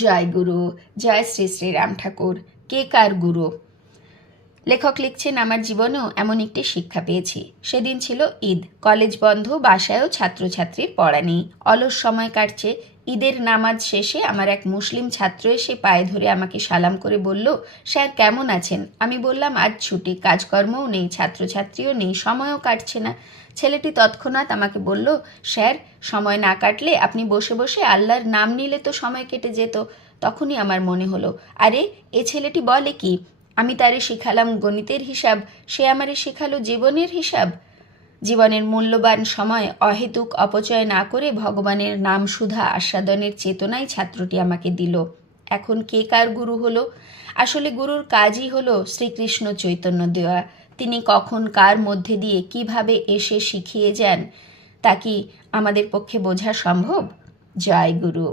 জয় গুরু, জয় শ্রী শ্রী রাম ঠাকুর। কে কার গুরু? লেখক লিখছেন, আমার জীবনেও এমন একটি শিক্ষা পেয়েছি। সেদিন ছিল ঈদ, কলেজ বন্ধ, বাসায়ও ছাত্রছাত্রীর পড়া নেই, অলস সময় কাটছে। ঈদের নামাজ শেষে আমার এক মুসলিম ছাত্র এসে পায়ে ধরে আমাকে সালাম করে বলল, স্যার কেমন আছেন? আমি বললাম, আজ ছুটি, কাজকর্মও নেই, ছাত্রছাত্রীও নেই, সময়ও কাটছে না। ছেলেটি তৎক্ষণাৎ আমাকে বলল, স্যার সময় না কাটলে আপনি বসে বসে আল্লাহর নাম নিলে তো সময় কেটে যেত। তখনই আমার মনে হলো, আরে এ ছেলেটি বলে কি? আমি তারে শেখালাম গণিতের হিসাব, সে আমারে শেখালো জীবনের হিসাব। জীবনের মূল্যবান সময় অহেতুক অপচয় না করে ভগবানের নাম সুধা আস্বাদনের চেতনাই ছাত্রটি আমাকে দিল। এখন কে কার গুরু হলো? আসলে গুরুর কাজই হলো শ্রীকৃষ্ণ চৈতন্য দেওয়া। তিনি কখন কার মধ্যে দিয়ে কিভাবে এসে শিখিয়ে যান তা কি আমাদের পক্ষে বোঝা সম্ভব? জয় গুরু।